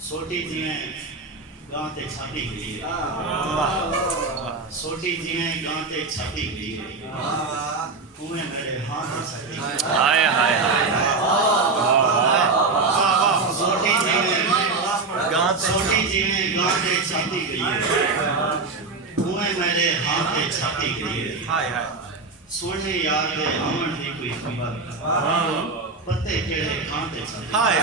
سوٹی جیویں گاں تے چھاپی گئی ہے، سوٹی جیویں گاں تے چھاپی گئی ہے، اویں میرے ہاتھ چھپی گئی ہے۔ ہائے ہائے ہائے سوٹی جیویں گاں تے چھاپی گئی ہے، اویں میرے ہاتھ تے چھاپی گئی ہے۔ سونے یار دے آمن دی کوئی خبر، پتے کیڑے کھان تے چھاپی گئی ہے۔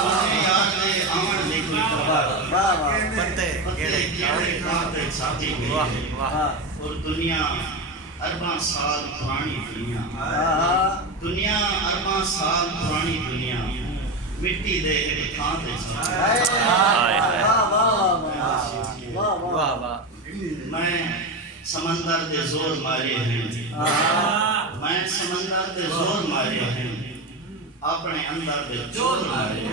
سونے یار دے آمن دی کوئی خبر، پتے کیڑے کھان تے چھاپی گئی ہے۔ اور دنیا ارباں سال پرانی دنیا، دنیا ارباں سال پرانی دنیا، مٹی دے ایک تھان تے چھاپی گئی ہے۔ میں سمندر دے زور مارے ہیں، میں سمندر دے زور مارے ہیں، اپنے اندر دے زور مارے ہیں۔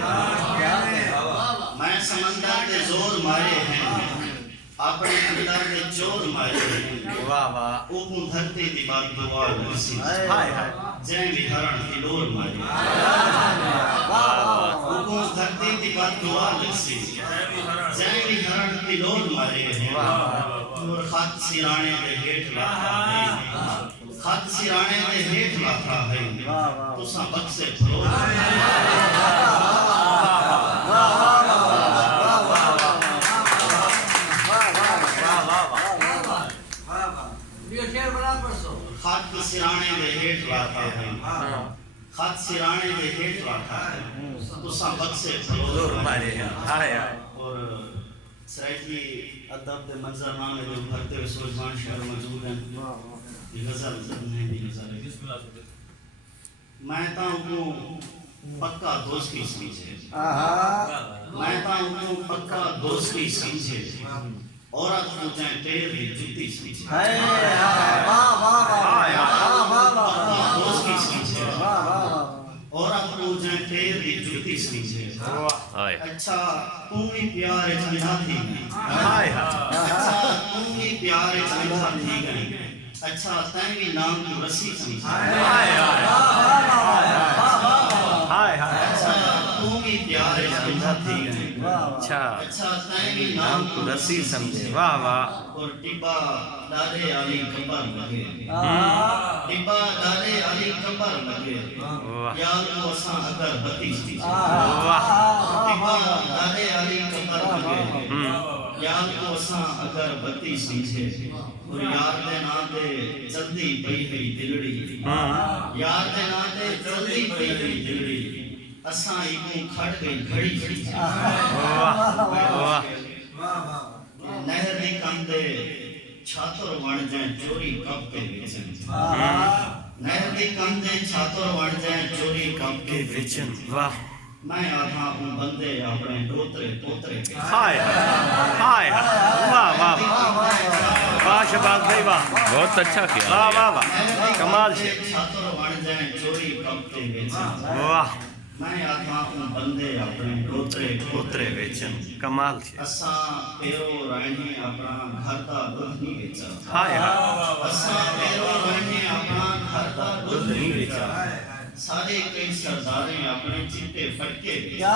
میں سمندر دے زور مارے ہیں، اپنے اندر دے زور مارے ہیں۔ اوپن دھرتی دی بات دعا لگسی، جائیں بھی ہرن کی ڈور مارے۔ اوپن دھرتی دی بات دعا لگسی، جائیں بھی ہرن کی ڈور مارے ہیں۔ اور خط سرانے دے ہیٹھ لاتا ہے، خط سرانے دے ہیٹھ لاتا ہے، تساں بکسے پھلو خط سرانے دے ہیٹھ لاتا ہے، خط سرانے دے ہیٹھ لاتا ہے، تساں بکسے پھلو مارے ہیں۔ اور سرائیکی ادب دے منظر نامے دے بھرتے ہوئے سوجمان شہر موجود ہیں۔ یہ غزل نہیں دی غزل ہے۔ میں تاں کو پکا دوستی سمجھے، میں تاں کو پکا دوستی سمجھے، عورت کو جائیں تیر دی جتی سمجھے، پکا دوستی سمجھے، عورت کو جائیں تیر دی جتی سمجھے۔ اچھا تم بھی پیار جنہا تھی گئی، اچھا تم بھی پیار جنہا تھی گئی، اچھا تین بھی نام کو رسی سمجھے، اچھا تم بھی پیار جنہا تھی گئی، اچھا تین بھی نام کو رسی سمجھے۔ اور ٹبا دادے علی کمبر لگے، ٹبا دادے علی کمبر لگے، یار کو اساں اگر بتی سمجھے۔ ٹبا دادے علی کمبر لگے، یار کو اساں اگر بتی سمجھے۔ اور یار دے نا دے جلدی پئی گئی دلڑی، یار دے نا دے جلدی پئی گئی دلڑی، اساں ایکوں کھڑ گئی گھڑی گھڑی۔ نہر دی کندے چھاتر وڑ جائیں چوری کپ کے وچن، نہر دی کندے چھاتر وڑ جائیں چوری کپ کے وچن۔ میں آدھا ہوں بندے اپنے دوترے پوترے کے، شباز بھائی واہ، بہت اچھا کیا، کمال سے چھاتر وڑ جائیں چوری کپ کے وچن۔ میں آدھا ہوں بندے اپنے دوترے پوترے وچن، کمال سے اساں پیرو رائنی اپنا گھر دا دودھ نہیں ویچا، اساں پیرو رائنی اپنا گھر دا دودھ نہیں ویچا، سارے کئی سرداریں اپنے چٹے پٹکے ویچا،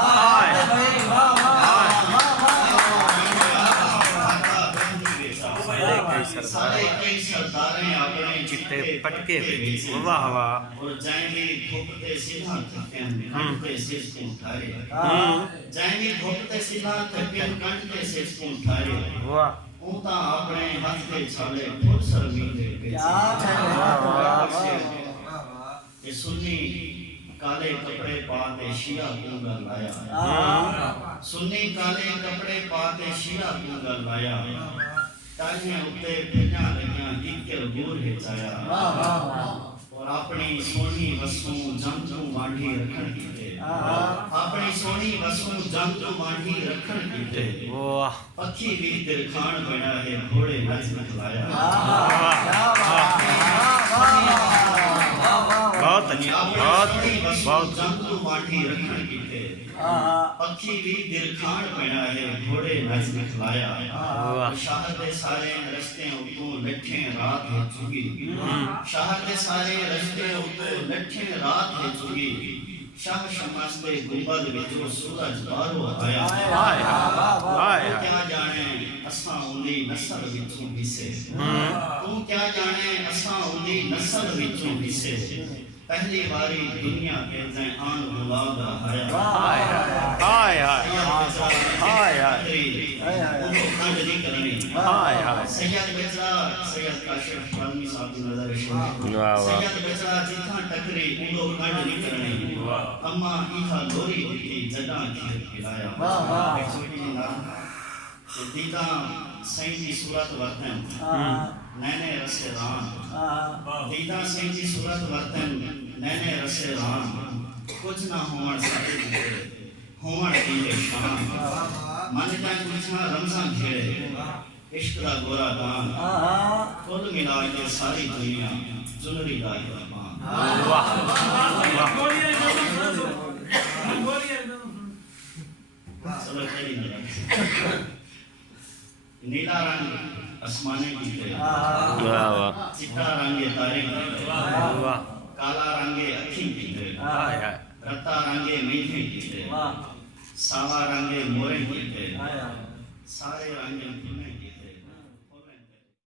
سارے کئی سرداریں اپنے چٹے پٹکے ویچا۔ اور جائیں بھی دھوپتے سیدھا تھکن کنٹے سے سکون ٹھارے، جائیں بھی دھوپتے سیدھا تھکن کنٹے سے سکون ٹھارے، اونتا اپنے ہاتھ کے چھالے پھر سرمیندے بیچے۔ یہ سنی کالے کپڑے پاتے شیعہ کونگا لایا، سنی کالے کپڑے پاتے شیعہ کونگا لایا، ٹائیاں اتے پھجاں لگیاں دیکر گور ہے چایا۔ اور اپنی سونی وسوں جنتوں وانڈھی رکھن کیتے، اپنی سونی وسوں جنتوں وانڈھی رکھن کیتے، پکھی بھی دل کھان بنا ہے گھوڑے نچ نکلایا۔ بہت اچھا، بہت جنتوں وانڈھی رکھن کیتے، پکھی بھی دل کھان بنا ہے گھوڑے نچ نکلایا۔ شہر دے سارے رستے اتوں لٹھیں رات ہے چگی، شہر دے سارے رستے اتوں لٹھیں رات ہے چگی، شاہ شمس دے گنبد وچوں سورج باہروں آیا ہائے ہائے کیا جانے اساں اودی نسل وچوں حصے تو کیا جانے اساں اودی نسل وچوں حصے پہلی باری دنیا کے آن غلام دا ہائے ہائے ہائے ہائے ہائے سید بیچارہ سید کاشف شالمی صاحب کی نظر سید بیچارہ جتھاں ٹکری اندو کنڈ نہیں کرنی اما ایتھا لوری ہوتی جداں کھیر کھلایا دیتا سائیں کی صورت ورتن نینے رسے ران دیتا سائیں کی صورت ورتن نینے رسے ران کچھ نہ ہومن ساتھ دیتے ہومن دیتے شان مانتا کچھنا رمضان گھیرے عشق دا گورا دان کل ملا کے ساری دنیا جنری دائی رحمان صبر کری نہیں نیلا رنگ اسمانے کی تے چٹا رنگ تارے کی تے کالا رنگ اکھی کی تے رتا رنگ میٹھے کی تے ساوا رنگ مورے کی تے سارے رنگ